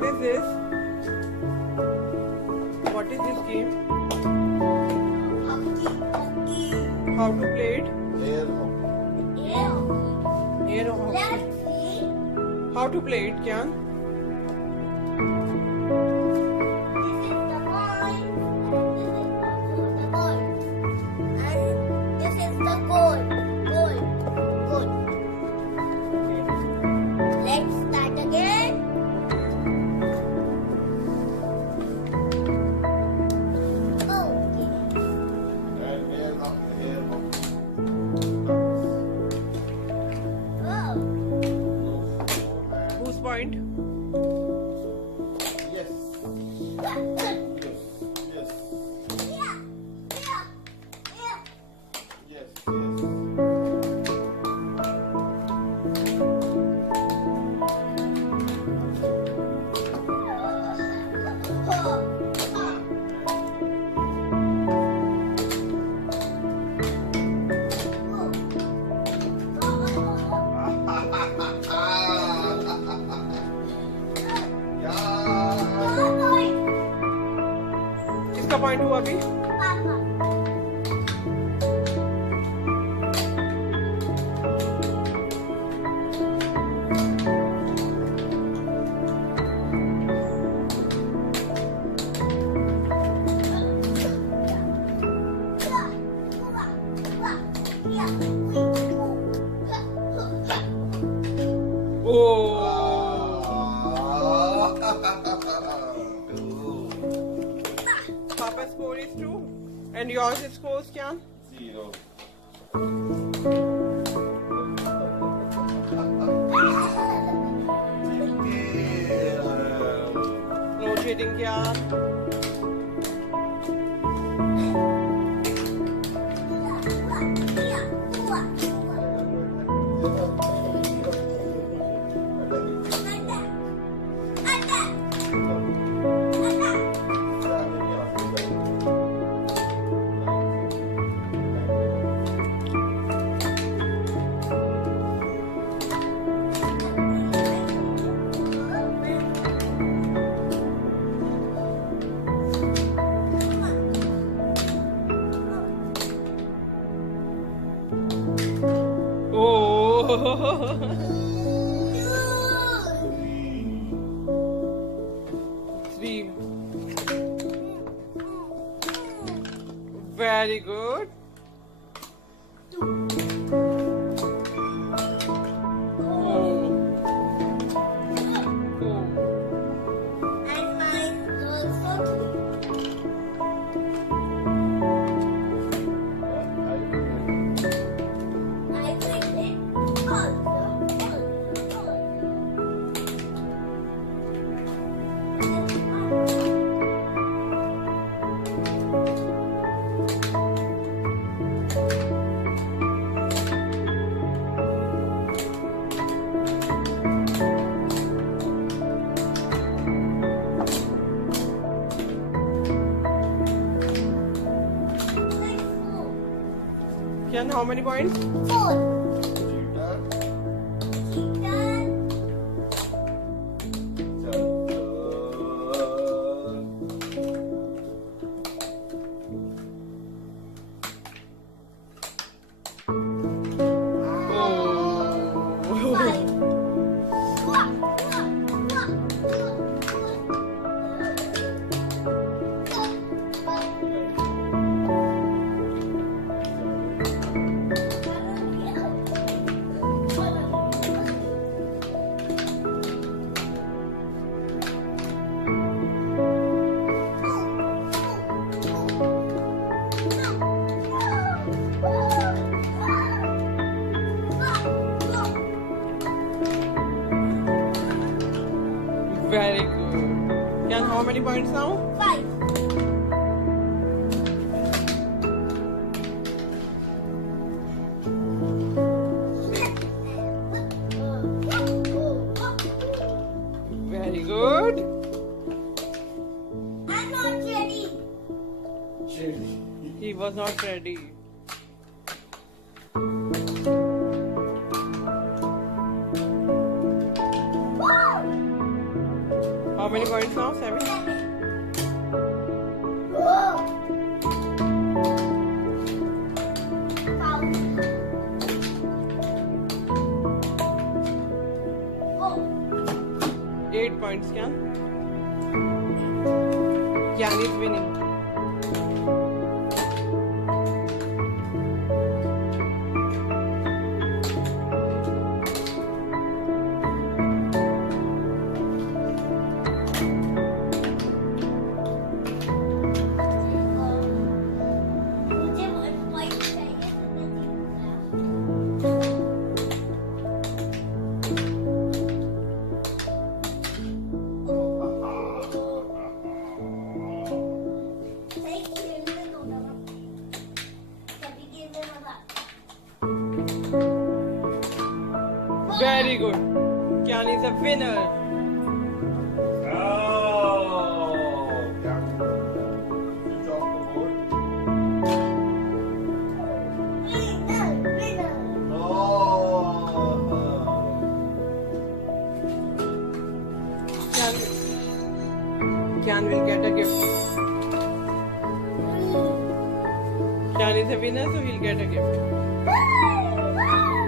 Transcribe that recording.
What is this? What is this game? How to play it? Air hockey. Air hockey. Let's see. How to play it, Keian? This is the point. This is the goal. Goal. Let's start again. Okay. And air hockey. Air hockey. Oh. No. Whose point? Yes. Yeah. Yes. Yeah. Yeah. Yeah. Yes. Yes. किसका point हुआ अभी? Oh, Papa's score is 2 and yours is scores, Keian? 0. No cheating, Keian. Oh. Three. Very good. And mine also I win it Keian, how many points? 4. Very good. Keian, how many points now? 5. Very good. I'm not ready. He was not ready. How many points now? 7. Whoa. Foul. Oh. 8 points, Kyan. Kyan is winning. मुझे white चाहिए सही खेलने दो ना कभी खेलने वाला Very good. Kyan is a winner. Oh, yeah. Switch off the board. winner No. Kyan will get a gift. Kyan is a winner, so he'll get a gift. winner